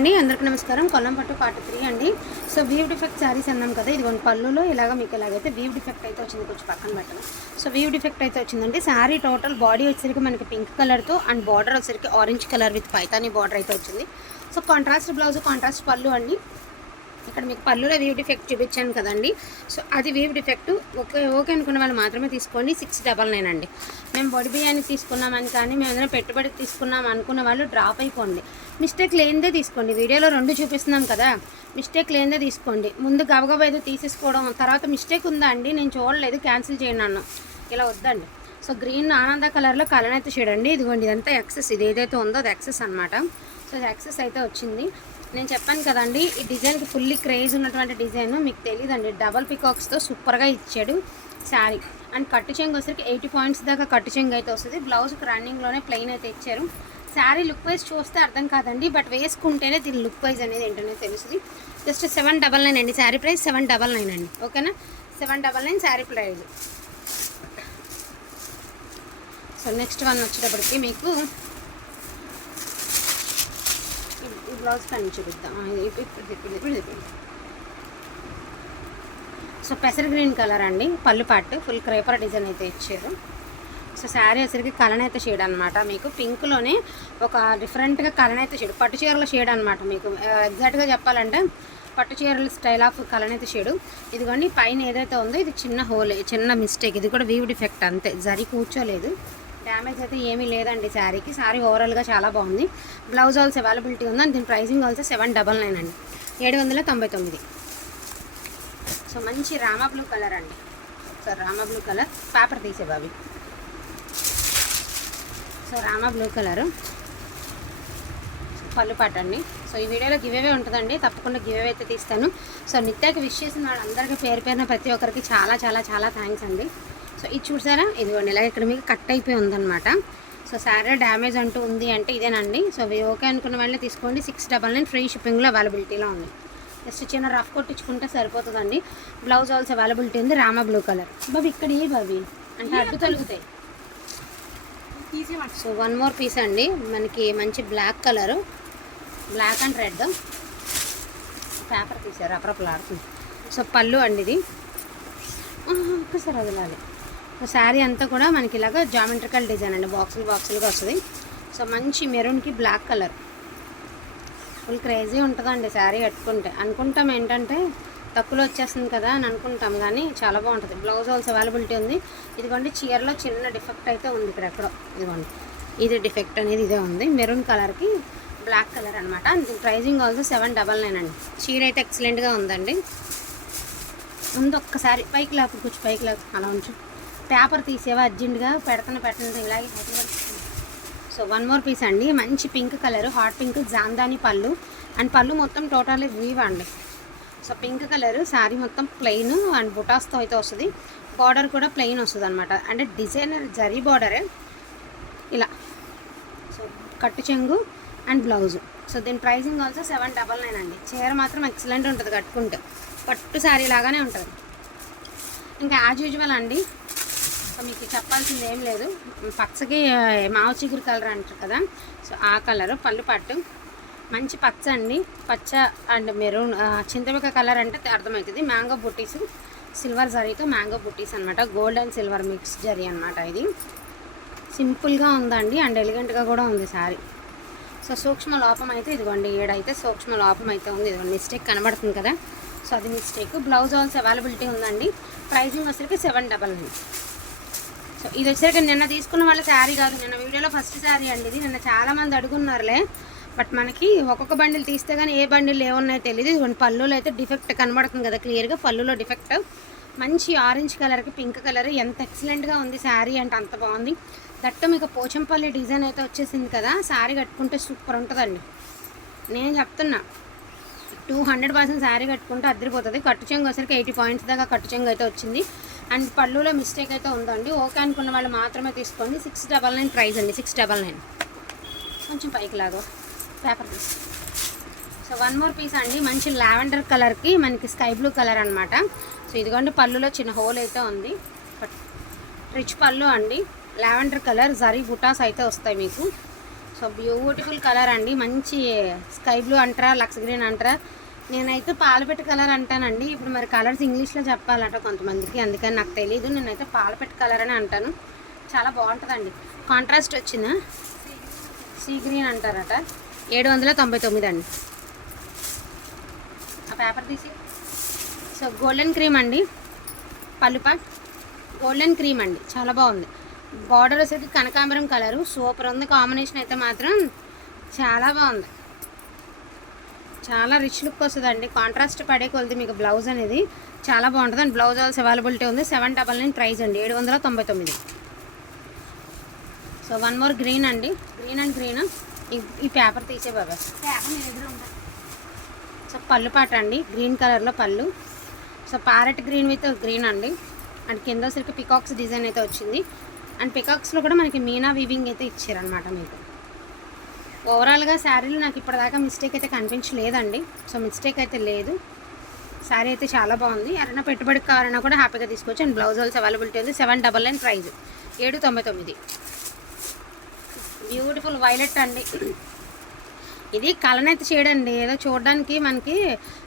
అండి అందరికీ నమస్కారం. కొల్లం పట్టు పార్ట్ త్రీ అండి. సో వీవ్ డిఫెక్ట్ శారీస్ అన్నాం కదా ఇదిగోండి పళ్ళులో ఇలాగ మీకు ఇలాగైతే వీవ్ డిఫెక్ట్ అయితే వచ్చింది కొంచెం పక్కన పెట్టడం. సో వీవ్ డిఫెక్ట్ అయితే వచ్చిందండి. శారీ టోటల్ బాడీ వచ్చేసరికి మనకి పింక్ కలర్తో అండ్ బార్డర్ వచ్చేసరికి orange colour with Paithani border అయితే వచ్చింది. సో కాంట్రాస్ట్ బ్లౌజ్ కాంట్రాస్ట్ పళ్ళు అండి. ఇక్కడ మీకు పళ్ళులో వీవ్ డిఫెక్ట్ చూపించాను కదండి. సో అది వీవ్ డిఫెక్ట్ ఓకే ఓకే అనుకున్న వాళ్ళు మాత్రమే తీసుకోండి. సిక్స్ డబల్ నైన్ అండి. మేము బొడి బియ్యాన్ని తీసుకున్నామని కానీ మేము ఏదైనా పెట్టుబడి తీసుకున్నాం అనుకున్న వాళ్ళు డ్రాప్ అయిపోండి. మిస్టేక్ లేనిదే తీసుకోండి. వీడియోలో రెండు చూపిస్తున్నాం కదా. మిస్టేక్ లేనిదే తీసుకోండి. ముందు గబగబా ఏదో తీసేసుకోవడం తర్వాత మిస్టేక్ ఉందా అండి? నేను చూడలేదు. క్యాన్సిల్ చేయను అన్నాను ఇలా వద్దండి. సో గ్రీన్ ఆనంద కలర్లో కలనైతే చూడండి. ఇదిగోండి ఇదంతా ఎక్సెస్. ఇది ఏదైతే ఉందో అది ఎక్సెస్ అనమాట సో అది ఎక్సెస్ అయితే వచ్చింది. నేను చెప్పాను కదండి ఈ డిజైన్కి ఫుల్లీ క్రేజ్ ఉన్నటువంటి డిజైన్ మీకు తెలియదండి డబల్ పికాక్స్తో సూపర్గా ఇచ్చాడు శారీ. అండ్ కట్టు చెంగు వచ్చరికి ఎయిటీ పాయింట్స్ దాకా కట్టు చెంగు అయితే వస్తుంది. బ్లౌజ్కి రన్నింగ్లోనే ప్లెయిన్ అయితే ఇచ్చారు. శారీ లుక్ వైజ్ చూస్తే అర్థం కాదండి బట్ వేసుకుంటేనే దీని లుక్ వైజ్ అనేది ఏంటనే తెలుస్తుంది. జస్ట్ సెవెన్ డబల్ నైన్ అండి sari price seven double nine అండి. ఓకేనా? Seven double nine sari price so next one వచ్చేటప్పటికి మీకు ఈ- ఈ బ్లౌజ్ కానీ చూపిద్దాం. సో పెసర గ్రీన్ కలర్ అండి పళ్ళు పాటు ఫుల్ క్రేపర్ డిజైన్ అయితే ఇచ్చారు. సో శారీ వచ్చరికి కలనైతే షేడ్ అనమాట మీకు. పింక్లోనే ఒక డిఫరెంట్గా కలనైతే షేడ్. పట్టు చీరల షేడ్ అనమాట మీకు. ఎగ్జాక్ట్గా చెప్పాలంటే పట్టు చీరల స్టైల్ ఆఫ్ కలనైతే షేడు. ఇదిగోండి పైన ఏదైతే ఉందో ఇది చిన్న హోల్ చిన్న మిస్టేక్ ఇది కూడా వీవ్ డిఫెక్ట్ అంతే. జరి కూర్చోలేదు. డ్యామేజ్ అయితే ఏమీ లేదండి శారీకి. శారీ ఓవరాల్గా చాలా బాగుంది. బ్లౌజ్ ఆల్స్ అవైలబిలిటీ ఉంది. అండ్ దీని pricing also seven double nine అండి. ఏడు వందల తొంభై తొమ్మిది. సో మంచి రామా బ్లూ కలర్ అండి. So Rama blue colour. Paper తీసే సో రామా బ్లూ కలరు. పళ్ళు పట్టండి సో ఈ వీడియోలో గివేవే ఉంటుందండి. తప్పకుండా గివేవే అయితే తీస్తాను. సో నిత్యాకి విష్ చేసిన వాళ్ళందరికీ పేరు పేరున ప్రతి ఒక్కరికి చాలా చాలా చాలా థ్యాంక్స్ అండి. సో ఇది చూసారా? ఇదిగోండి ఇలా ఇక్కడ మీకు కట్ అయిపోయి ఉందన్నమాట. సో సారీ డ్యామేజ్ అంటూ ఉంది అంటే ఇదేనండి. సో ఇవి ఓకే అనుకున్న వాళ్ళే తీసుకోండి. సిక్స్ డబల్ నైన్ ఫ్రీ షిప్పింగ్లో అవైలబిలిటీలో ఉంది. జస్ట్ చిన్న రఫ్ కొట్టించుకుంటే సరిపోతుందండి. బ్లౌజ్ ఆల్స్ అవైలబిలిటీ ఉంది రామా బ్లూ కలర్. బాబు ఇక్కడ ఏ బాబీ? అంటే అడ్డు తొలుగుతాయి. సో వన్ మోర్ పీస్ అండి. మనకి మంచి black colour. Black and red. Paper తీసారు అప్పుడప్పుడు సో పళ్ళు అండి ఇది. ఒక్కసారి వదలాలి. శారీ అంతా కూడా మనకి ఇలాగ జామెట్రికల్ డిజైన్ అండి. బాక్సులు బాక్సులుగా వస్తుంది. సో మంచి మెరూన్కి బ్లాక్ కలర్. ఫుల్ క్రేజీ ఉంటుందండి శారీ కట్టుకుంటే. అనుకుంటాం ఏంటంటే తక్కువలో వచ్చేస్తుంది కదా అని అనుకుంటాం కానీ చాలా బాగుంటుంది. బ్లౌజ్ ఆల్సో అవైలబిలిటీ ఉంది. ఇదిగోండి చీరలో చిన్న డిఫెక్ట్ అయితే ఉంది ఇక్కడ ఎక్కడో. ఇదిగోండి ఇది డిఫెక్ట్ అనేది ఇదే ఉంది. మెరూన్ కలర్కి బ్లాక్ కలర్ అనమాట pricing also seven double nine అండి. చీర అయితే ఎక్సలెంట్గా ఉందండి. ముందు ఒక్కసారి పైకి లేపు కూర్చో పైకి లేపు. అలా ఉంచు. పేపర్ తీసేవా అర్జెంటుగా? పెడతాను పెట్టండి ఇలాగే సో వన్ మోర్ పీస్ అండి. మంచి pink colour hot pink Jamdani పళ్ళు. అండ్ పళ్ళు మొత్తం టోటల్లీ వీవ్ అండి. సో పింక్ కలర్ శారీ మొత్తం ప్లెయిన్ అండ్ బుటాస్తో అయితే వస్తుంది. బార్డర్ కూడా ప్లెయిన్ వస్తుంది అనమాట అంటే డిజైనర్ జరీ బార్డరే ఇలా. సో కట్టు చెంగు అండ్ బ్లౌజ్ సో దీని pricing also seven double nine అండి. చీర మాత్రం ఎక్సలెంట్ ఉంటుంది కట్టుకుంటే. పట్టు శారీ లాగానే ఉంటుంది. ఇంకా యాజ్ యూజువల్ అండి మీకు చెప్పాల్సింది ఏం లేదు. పచ్చకి ఆ, మావ చిగురు కలర్ అంటారు కదా. సో ఆ కలరు పళ్ళు పట్టు. మంచి పచ్చ అండి. పచ్చ అండ్ మెరూన్ చింతమిక కలర్ అంటే అర్థమవుతుంది. మ్యాంగో బుట్టీస్ సిల్వర్ జరీతో మ్యాంగో బుట్టీస్ అనమాట gold and silver mix zari అనమాట ఇది. సింపుల్గా ఉందండి అండ్ ఎలిగెంట్గా కూడా ఉంది సారీ. సో సూక్ష్మ లోపం అయితే ఇదిగోండి. ఏడైతే సూక్ష్మ లోపం అయితే ఉంది. ఇదిగోండి మిస్టేక్ కనబడుతుంది కదా. సో అది మిస్టేక్. బ్లౌజ్ ఆల్స్ అవైలబిలిటీ ఉందండి. ప్రైజింగ్ వచ్చరికి సెవెన్ డబల్ నైన్. సో ఇది వచ్చేసరికి నిన్న తీసుకున్న వాళ్ళ శారీ కాదు నిన్న వీడియోలో ఫస్ట్ శారీ అండి ఇది. నిన్న చాలామంది అడుగున్నారులే. బట్ మనకి ఒక్కొక్క బండిల్ తీస్తే కానీ ఏ బండిల్ ఏమున్నాయో తెలియదు ఇదిగోండి పళ్ళులో అయితే డిఫెక్ట్ కనబడుతుంది కదా క్లియర్గా పళ్ళులో డిఫెక్ట్ మంచి ఆరెంజ్ కలర్కి పింక్ కలర్ ఎంత ఎక్సలెంట్గా ఉంది శారీ అంటే అంత బాగుంది. దట్టు మీకు పోచంపల్లి డిజైన్ అయితే వచ్చేసింది కదా శారీ కట్టుకుంటే సూపర్ ఉంటుందండి. నేను చెప్తున్నా టూ హండ్రెడ్ పర్సెంట్ శారీ కట్టుకుంటే అద్దరిపోతుంది. కట్టు చెంగు వచ్చరికి ఎయిటీ పాయింట్స్ దాకా కట్టు చెంగు అయితే వచ్చింది. అండ్ పళ్ళులో మిస్టేక్ అయితే ఉందండి. ఓకే అనుకున్న వాళ్ళు మాత్రమే తీసుకోండి. సిక్స్ డబల్ నైన్ ప్రైస్ అండి. Six double nine. కొంచెం పైకి లాగో. Paper piece so one more piece అండి. మంచి లావెండర్ కలర్కి మనకి స్కై బ్లూ కలర్ అనమాట సో ఇదిగోండి పళ్ళులో చిన్న హోల్ అయితే ఉంది. రిచ్ పళ్ళు అండి. లావెండర్ కలర్ జరీ బుటాస్ అయితే వస్తాయి మీకు. సో బ్యూటిఫుల్ కలర్ అండి. మంచి స్కై బ్లూ అంటారా లక్స్ గ్రీన్ అంటారా? నేనైతే పాలపెట్టు కలర్ అంటానండి. ఇప్పుడు మరి కలర్స్ ఇంగ్లీష్లో చెప్పాలంట కొంతమందికి. అందుకని నాకు తెలియదు నేనైతే పాలపెట్టు కలర్ అని అంటాను. చాలా బాగుంటుందండి. కాంట్రాస్ట్ వచ్చిన సీ గ్రీన్ అంటారట. ఏడు వందల తొంభై తొమ్మిది అండి. ఆ పేపర్ తీసి. సో గోల్డెన్ క్రీమ్ అండి. పల్లుపా. గోల్డెన్ క్రీమ్ అండి. చాలా బాగుంది. బార్డర్ వచ్చేసి కనకాంబరం కలరు. సూపర్ ఉంది. కాంబినేషన్ అయితే మాత్రం చాలా బాగుంది. చాలా రిచ్ లుక్ వస్తుందండి. కాంట్రాస్ట్ పడే కొలది మీకు బ్లౌజ్ అనేది చాలా బాగుంటుంది. అండ్ బ్లౌజ్ ఆల్స్ అవైలబిలిటీ ఉంది. సెవెన్ డబల్ నైన్ ప్రైస్ అండి. ఏడు వందల తొంభై తొమ్మిది. సో వన్ మోర్ గ్రీన్ అండి. గ్రీన్ అండ్ గ్రీన్ ఈ పేపర్ తీసే బాబా. సో పళ్ళు పాట అండి. గ్రీన్ కలర్లో పళ్ళు. So parrot green with green అండి. అండ్ కింద సరికి పికాక్స్ డిజైన్ అయితే వచ్చింది. అండ్ పికాక్స్లో కూడా మనకి మీనా వీవింగ్ అయితే ఇచ్చారనమాట మీకు. ఓవరాల్గా శారీలు నాకు ఇప్పటిదాకా మిస్టేక్ అయితే కనిపించలేదండి. సో మిస్టేక్ అయితే లేదు. శారీ అయితే చాలా బాగుంది. ఎవరైనా పెట్టుబడికి కావాలన్నా కూడా హ్యాపీగా తీసుకోవచ్చు. అండ్ బ్లౌజ్ ఆల్స్ అవైలబిలిటీ ఉంది. సెవెన్ డబల్ నైన్ ప్రైజ్ ఏడు తొంభై తొమ్మిది. బ్యూటిఫుల్ వైలెట్ అండి. ఇది కలనైతే షేడ్ అండి ఏదో చూడడానికి మనకి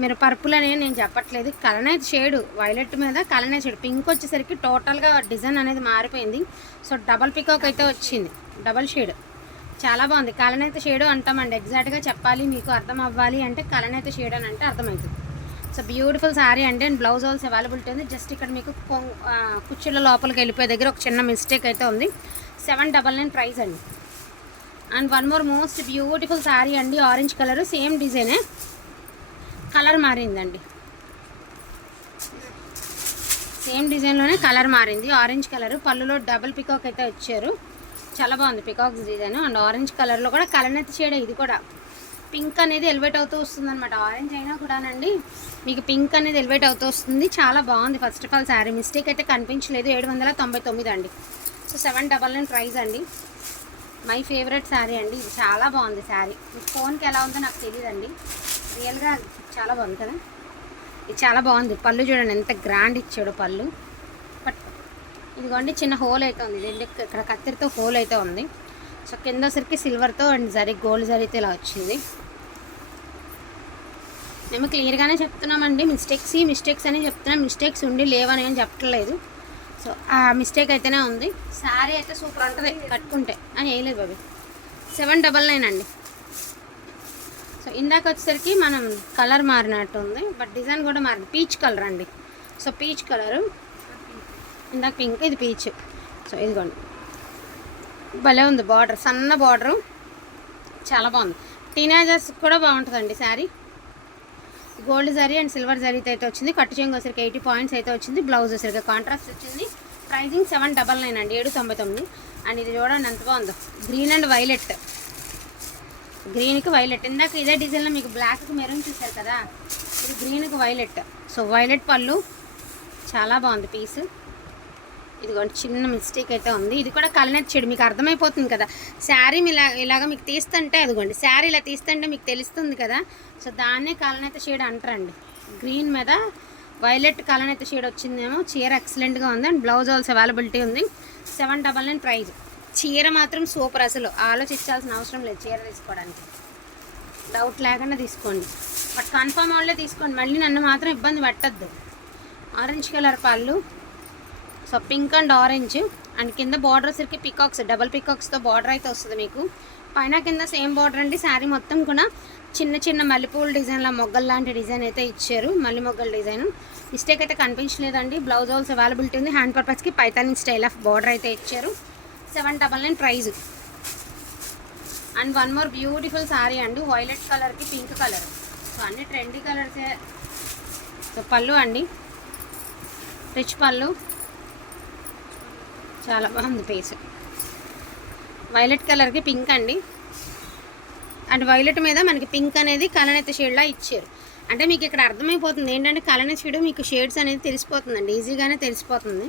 మీరు పర్పుల్ అనేది నేను చెప్పట్లేదు. కలనైతే షేడ్. వైలెట్ మీద కలనైతే షేడ్. పింక్ వచ్చేసరికి టోటల్గా డిజైన్ అనేది మారిపోయింది. సో డబల్ పికాక్ అయితే వచ్చింది. డబల్ షేడ్ చాలా బాగుంది. కలనైతే షేడు అంటామండి. ఎగ్జాక్ట్గా చెప్పాలి మీకు అర్థం అవ్వాలి అంటే కలనైతే షేడ్ అని అంటే అర్థమవుతుంది. సో బ్యూటిఫుల్ శారీ అండి అండ్ బ్లౌజ్ ఆల్స్ అవైలబిలిటీ ఉంది. జస్ట్ ఇక్కడ మీకు కొం- కుర్చీల లోపలికి వెళ్ళిపోయే దగ్గర ఒక చిన్న మిస్టేక్ అయితే ఉంది. సెవెన్ డబల్ నైన్ ప్రైస్ అండి. And one more most beautiful sari అండి. ఆరెంజ్ కలర్ సేమ్ డిజైనే కలర్ మారిందండి. సేమ్ డిజైన్లోనే కలర్ మారింది. ఆరెంజ్ కలర్ పళ్ళులో డబుల్ పికాక్ అయితే వచ్చారు. చాలా బాగుంది పికాక్స్ డిజైన్ అండ్ ఆరెంజ్ కలర్లో కూడా కలనెత్తి షేడ్ ఇది కూడా. పింక్ అనేది ఎలివేట్ అవుతూ వస్తుంది అనమాట ఆరెంజ్ అయినా కూడానండి మీకు పింక్ అనేది ఎలివేట్ అవుతూ వస్తుంది. చాలా బాగుంది. First of all sari mistake అయితే కనిపించలేదు. ఏడు వందల తొంభై తొమ్మిది అండి. So seven double nine price అండి. మై ఫేవరెట్ శారీ అండి. ఇది చాలా బాగుంది శారీ మీ ఫోన్కి ఎలా ఉందో నాకు తెలియదండి రియల్గా చాలా బాగుంది కదా? ఇది చాలా బాగుంది. పళ్ళు చూడండి ఎంత గ్రాండ్ ఇచ్చాడు పళ్ళు. ఇదిగోండి చిన్న హోల్ అయితే ఉంది. ఇది ఇక్కడ కత్తిరితో హోల్ అయితే ఉంది. సో కిందసరికి సిల్వర్తో అండ్ జరీ గోల్డ్ జరీతో ఇలా వచ్చింది. మేము క్లియర్గానే చెప్తున్నామండి. మిస్టేక్స్ ఈ మిస్టేక్స్ అని చెప్తున్నాం. మిస్టేక్స్ ఉండి లేవని ఏం చెప్పట్లేదు. సో ఆ మిస్టేక్ అయితేనే ఉంది. శారీ అయితే సూపర్ ఉంటుంది. కట్టుకుంటే. అని వేయలేదు బాబీ. సెవెన్ డబల్ నైన్ అండి. సో ఇందాక వచ్చేసరికి మనం కలర్ మారినట్టు ఉంది. బట్ డిజైన్ కూడా మారింది. పీచ్ కలర్ అండి. So peach colour. ఇందాక పింక్ ఇది పీచ్ సో ఇదిగోండి. భలే ఉంది బార్డర్ సన్న బార్డరు చాలా బాగుంది. టీనేజర్స్ కూడా బాగుంటుందండి sari gold zari and silver జరీతో అయితే వచ్చింది. కట్టు చెంగు వచ్చరికి ఎయిటీ పాయింట్స్ అయితే వచ్చింది. బ్లౌజ్ వచ్చరికి కాంట్రాస్ట్ వచ్చింది. ప్రైజింగ్ సెవెన్ డబల్ నైన్ అండి. ఏడు తొంభై తొమ్మిది. అండ్ ఇది చూడండి ఎంత బాగుందో. గ్రీన్ అండ్ వైలెట్ గ్రీన్కి వైలెట్ ఇందాక ఇదే డిజైన్లో మీకు బ్లాక్కి మెరూన్ చూసారు కదా? ఇది గ్రీన్కి వైలెట్ సో వైలెట్ పళ్ళు. చాలా బాగుంది పీస్ ఇదిగోండి చిన్న మిస్టేక్ అయితే ఉంది. ఇది కూడా కలనెత్ చెడు మీకు అర్థమైపోతుంది కదా. శారీ ఇలా ఇలాగ మీకు తీస్తుంటే అదిగోండి శారీ ఇలా తీస్తుంటే మీకు తెలుస్తుంది కదా. సో దాన్నే కలనెత్త షేడ్ అంటారండి. గ్రీన్ మీద వైలెట్ కలనెత్త షేడ్ వచ్చిందేమో చీర ఎక్సలెంట్గా ఉంది. అండ్ బ్లౌజ్ ఆల్స్ అవైలబిలిటీ ఉంది. సెవెన్ డబల్ నైన్ ప్రైజ్ చీర మాత్రం సూపర్ అసలు. ఆలోచించాల్సిన అవసరం లేదు చీర తీసుకోవడానికి. డౌట్ లేకుండా తీసుకోండి. బట్ కన్ఫర్మ్ వాళ్ళే తీసుకోండి. మళ్ళీ నన్ను మాత్రం ఇబ్బంది పెట్టద్దు. ఆరెంజ్ కలర్ పళ్ళు so pink and orange and కింద బార్డర్ సరికి పికాక్స్ డబల్ పికాక్స్తో బార్డర్ అయితే వస్తుంది మీకు. పైన కింద సేమ్ బార్డర్ అండి. శారీ మొత్తం కూడా చిన్న చిన్న మల్లెపూల డిజైన్ల మొగ్గలు లాంటి డిజైన్ అయితే ఇచ్చారు. మల్లె మొగ్గల డిజైన్. మిస్టేక్ అయితే కనిపించలేదండి. బ్లౌజ్ ఆల్స్ అవైలబిలిటీ ఉంది. హ్యాండ్ పర్పస్కి పైతాని స్టైల్ ఆఫ్ బార్డర్ అయితే ఇచ్చారు. Seven double nine price. And one more beautiful sari అండి. వైలెట్ కలర్కి పింక్ కలర్. సో అన్ని ట్రెండీ కలర్సే. సో పళ్ళు అండి. రిచ్ పళ్ళు. చాలా బాగుంది పీస్. వైలెట్ కలర్కి పింక్ అండి. అండ్ వైలెట్ మీద మనకి పింక్ అనేది కలనెత్త షేడ్లా ఇచ్చారు. అంటే మీకు ఇక్కడ అర్థమైపోతుంది ఏంటంటే కలనెత్త షేడ్ మీకు షేడ్స్ అనేది తెలిసిపోతుందండి. ఈజీగానే తెలిసిపోతుంది.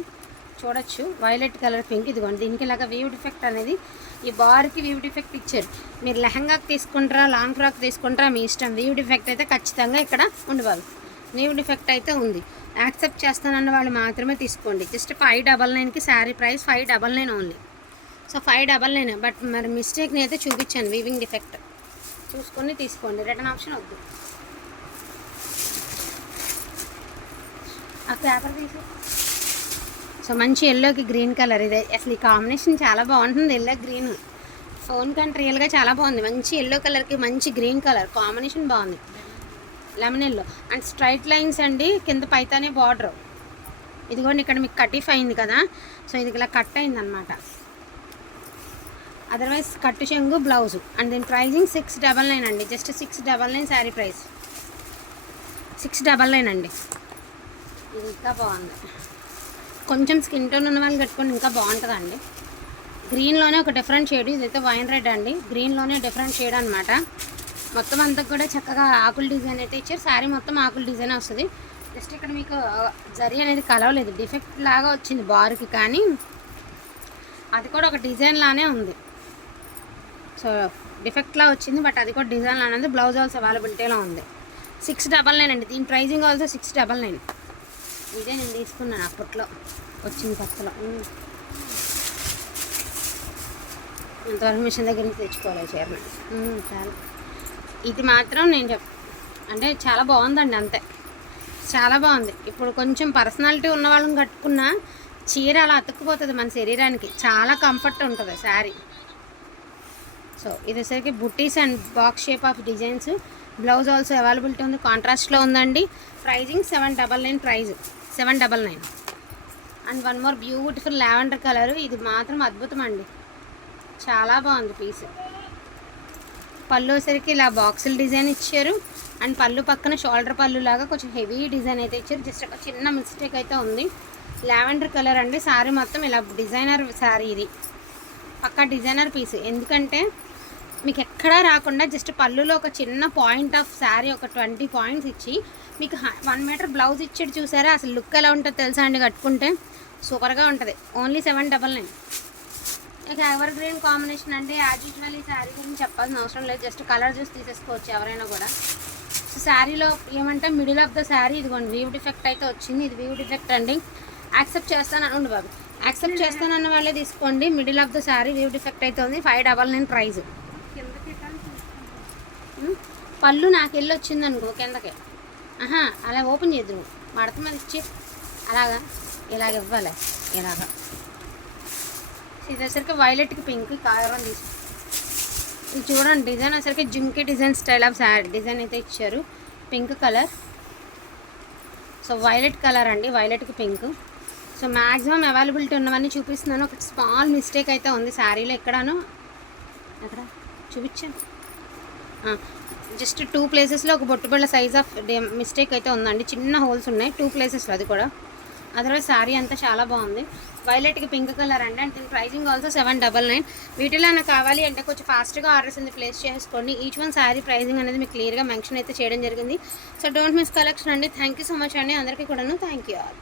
చూడొచ్చు. వైలెట్ కలర్ పింక్ ఇదిగోండి. దీనికి ఇలాగ వీవ్ డిఫెక్ట్ అనేది ఈ బార్కి వీవ్ డిఫెక్ట్ ఇచ్చారు. మీరు లెహంగాకి తీసుకుంటారా లాంగ్ ఫ్రాక్ తీసుకుంటారా మీ ఇష్టం. వీవ్ డిఫెక్ట్ అయితే ఖచ్చితంగా ఇక్కడ ఉండవాలి వీవ్ డిఫెక్ట్ అయితే ఉంది. యాక్సెప్ట్ చేస్తానన్న వాళ్ళు మాత్రమే తీసుకోండి. జస్ట్ ఫైవ్ డబల్ నైన్కి sari price five double nine only. So five double nine. But మరి మిస్టేక్ని అయితే చూపించాను వీవింగ్ డిఫెక్ట్ చూసుకొని తీసుకోండి. రిటర్న్ ఆప్షన్ వద్దు. ఆ పేపర్ తీసి. సో మంచి ఎల్లోకి గ్రీన్ కలర్ ఇదే అసలు ఈ కాంబినేషన్ చాలా బాగుంటుంది ఎల్లో గ్రీన్ ఫోన్ కంటే రియల్గా చాలా బాగుంది. మంచి ఎల్లో కలర్కి మంచి గ్రీన్ కలర్ కాంబినేషన్ బాగుంది. Lemon yellow and straight lines అండి కింద పైతానే బార్డర్. ఇదిగోండి ఇక్కడ మీకు కటిఫ్ అయింది కదా. సో ఇది ఇలా కట్ అయింది అనమాట అదర్వైజ్ కట్టు చెంగు బ్లౌజ్. అండ్ దీని ప్రైజింగ్ సిక్స్ డబల్ నైన్ అండి. Just six double nine sari price. Six double nine అండి. ఇది ఇంకా బాగుంది. కొంచెం స్కిన్ టోన్ ఉన్న వాళ్ళు కట్టుకొని ఇంకా బాగుంటుందండి గ్రీన్లోనే ఒక డిఫరెంట్ షేడ్ ఇదైతే వైన్ రెడ్ అండి. గ్రీన్లోనే డిఫరెంట్ షేడ్ అనమాట మొత్తం అంతా కూడా చక్కగా ఆకుల డిజైన్ అయితే ఇచ్చారు. శారీ మొత్తం ఆకుల డిజైన్ వస్తుంది. జస్ట్ ఇక్కడ మీకు జరి అనేది కలవలేదు. డిఫెక్ట్ లాగా వచ్చింది బార్కి కానీ అది కూడా ఒక డిజైన్ లానే ఉంది. సో డిఫెక్ట్లా వచ్చింది బట్ అది కూడా డిజైన్ లానే ఉంది. బ్లౌజ్ ఆల్సో అవైలబిలిటీలో ఉంది. సిక్స్ డబల్ నైన్ అండి. దీని pricing also six double nine. ఇదే నేను తీసుకున్నాను అప్పట్లో. వచ్చింది కొత్తలో. ఇంతవరకు మిషన్ దగ్గర నుంచి తెచ్చుకోవాలి చీరని చాలా. ఇది మాత్రం నేను చెప్ అంటే చాలా బాగుందండి అంతే. చాలా బాగుంది. ఇప్పుడు కొంచెం పర్సనాలిటీ ఉన్న వాళ్ళని కట్టుకున్న చీర అలా అతుక్కుపోతుంది మన శరీరానికి. చాలా కంఫర్ట్ ఉంటుంది శారీ. సో ఇది వచ్చేసరికి బుట్టీస్ and box shape of designs. Blouse also availability ఉంది. కాంట్రాస్ట్లో ఉందండి. Pricing seven double nine price. Seven double nine. And one more beautiful lavender colour. ఇది మాత్రం అద్భుతం అండి. చాలా బాగుంది పీస్. పళ్ళు వచ్చేసరికి ఇలా బాక్సుల డిజైన్ ఇచ్చారు. అండ్ పళ్ళు పక్కన షోల్డర్ పళ్ళు లాగా కొంచెం హెవీ డిజైన్ అయితే ఇచ్చారు. జస్ట్ ఒక చిన్న మిస్టేక్ అయితే ఉంది. లావెండర్ కలర్ అండి. శారీ మొత్తం ఇలా డిజైనర్ శారీ ఇది. పక్కా డిజైనర్ పీస్ ఎందుకంటే మీకు ఎక్కడా రాకుండా జస్ట్ పళ్ళులో ఒక చిన్న పాయింట్ ఆఫ్ శారీ ఒక ట్వంటీ పాయింట్స్ ఇచ్చి మీకు వన్ మీటర్ బ్లౌజ్ ఇచ్చాడు చూసారా? అసలు లుక్ ఎలా ఉంటుందో తెలుసా అండి కట్టుకుంటే? సూపర్గా ఉంటుంది. Only seven double nine. ఇక ఎవర్ గ్రీన్ కాంబినేషన్ అంటే యాజ్ యూజువల్ ఈ శారీ గురించి చెప్పాల్సిన అవసరం లేదు. జస్ట్ కలర్ చూసి తీసేసుకోవచ్చు ఎవరైనా కూడా. సో శారీలో ఏమంటే మిడిల్ ఆఫ్ ద శారీ ఇదిగోండి వీవ్ డిఫెక్ట్ అయితే వచ్చింది. ఇది వీవ్ డిఫెక్ట్ అండి. యాక్సెప్ట్ చేస్తాను ఉండు బాబు. యాక్సెప్ట్ చేస్తానన్న వాళ్ళే తీసుకోండి. Middle of the sari weave defect అయితే ఉంది. ఫైవ్ డబల్ నైన్ ప్రైస్ పళ్ళు నాకు వెళ్ళి వచ్చింది అనుకో కిందకి. ఆహా అలా ఓపెన్ చేద్దు మడత మీద ఇచ్చి. అలాగా? ఇలాగ ఇవ్వాలి. ఇలాగా. ఇది వచ్చరికి వైలెట్కి పింక్ కారం తీసు ఇది చూడండి డిజైన్ వచ్చరికి jhumki design style of sari design అయితే ఇచ్చారు. Pink colour so violet colour అండి వైలెట్కి పింక్ సో మ్యాక్సిమం అవైలబిలిటీ ఉన్నవన్నీ చూపిస్తున్నాను. ఒక స్మాల్ మిస్టేక్ అయితే ఉంది శారీలో ఎక్కడాను. ఎక్కడ? చూపించాను జస్ట్ టూ ప్లేసెస్లో ఒక బొట్టుబిళ్ళ సైజ్ ఆఫ్ మిస్టేక్ అయితే ఉందండి. చిన్న హోల్స్ ఉన్నాయి టూ ప్లేసెస్లో అది కూడా. అదర్వైజ్ శారీ అంతా చాలా బాగుంది. వైలెట్కి పింక్ కలర్ అండి. అండ్ దీని pricing also seven double nine వీటిలో నాకు కావాలి అంటే కొంచెం ఫాస్ట్గా ఆర్డర్స్ ఉంది. ప్లేస్ చేసుకోండి. ఈచ్ వన్ శారీ ప్రైజింగ్ అనేది మీకు క్లియర్గా మెన్షన్ అయితే చేయడం జరిగింది. సో డోంట్ మిస్ కలెక్షన్ అండి. థ్యాంక్ యూ సో మచ్ అండి. అందరికీ కూడాను థ్యాంక్ యూ ఆల్